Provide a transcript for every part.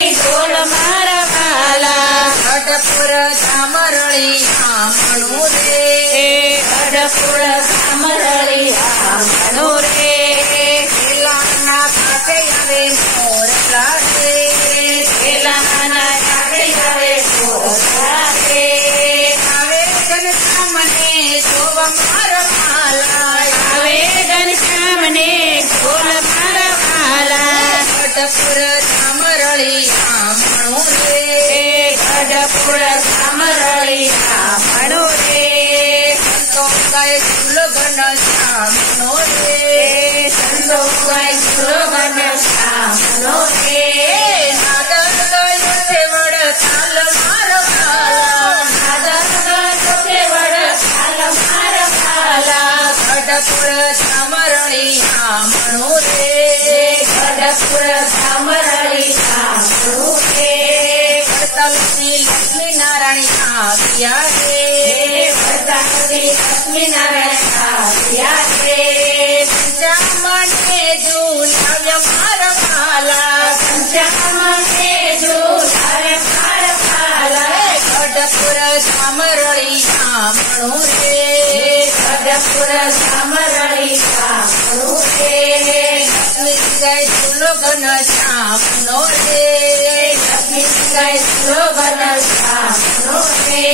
ઢોલ મારા વાલા ગઢપુર સામરળી આમણું રે ગઢપુર સામરળી આમણું રે ખેલાના કાંઠે આવે મોરલા રે ખેલાના કાંઠે આવે મોરલા રે આવે ઘનશ્યામને શોભ મારા વાલા આવે ઘનશ્યામને ઢોલ મારા વાલા ગઢપુર સામરળી આમણું રે ગઢપુર સામરળી આમણું રે સંતો ગાય ફૂલ ઘનશ્યામનો રે સંતો ગાય ફૂલ ઘનશ્યામનો રે નાદર ગયો છે વડતાલ મારો વાલા નાદર ગયો છે વડતાલ મારા વાલા ગઢપુર સામરળી આમણું રે ગઢપુર સામરળી આમણું રે વડતાલની લક્ષ્મીનારાયણ આવ્યા રે વડતાલની લક્ષ્મીનારાયણ આવ્યા રે પંચામને ઝુલાવ્યા મારા વાલા પંચામને ઝુલાવે મારા વાલા ગઢપુર સામરળી આમણું રે ગઢપુર સામરળી આમણું રે લક્ષ્મી ગાય ઝૂલો ઘનશ્યામનો રે લક્ષ્મી ગાય ઝૂલો ઘનશ્યામનો રે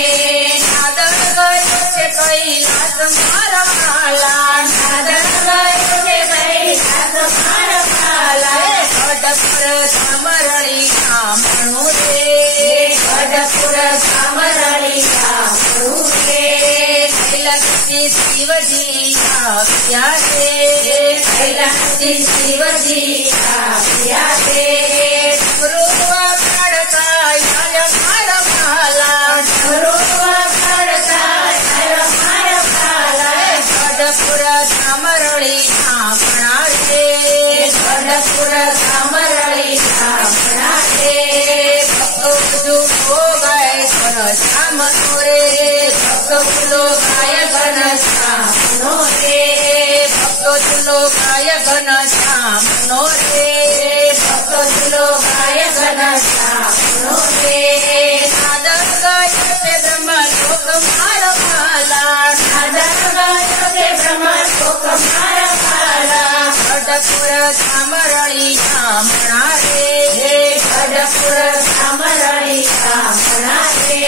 નાદર ગયો છે કૈલાસ મારા વાલા નાદર ગયો છે કૈલાસ મારા વાલા ગઢપુર સામરળી આમણું રે ગઢપુર સામરળી આમણું રે કૈલાસથી શિવજી આવ્યા રે કૈલાસથી શિવજી આવ્યા રે ગુરુવા કાળકાય મારા વાલા ગુરુવા કાળકાય મારા વાલા ગઢપુર સામરળી આપણા રે ગઢપુર સામરળી આપણા રે ભક્તો જુઓ ગાય ઘનશ્યામનો રે ભક્તો ફૂલો ગાય ઘનશ્યામનો રે ભક્તો ચૂલો ગાય ઘનશ્યામનો રે ભક્તો ફૂલો ગાય ઘનશ્યામનો રે નાદર ગાય છે બ્રહ્મલોક મારા વાલા નાદર ગાયો છે બ્રહ્મલોક મારા વાલા ગઢપુર સામરળી આપણા રે ગઢપુર સામરળી આપણા રે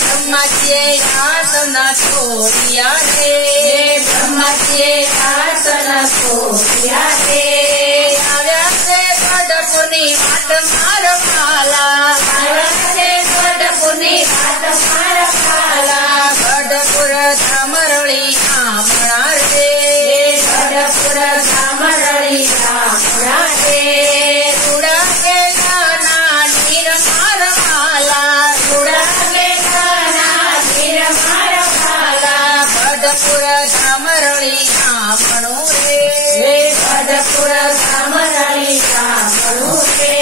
બ્રહ્માજીએ આસન છોડ્યા રે બ્રહ્માજીએ આસન સોધ્યા રે આવ્યા છે ગઢપુરની વાટ મારા વાલા આવ્યા છે ગઢપુરની વાત મારા વાલા ગઢપુર સામરળી આપણા રે ગઢપુર સામરળી આપણા રે ચૂડા કેલાના નીર મારા વાલા ઉડાવે કાના નીર મારા વાલા ગઢપુર સામરળી આપણું રે ગઢપુર સામરળી આપણું રે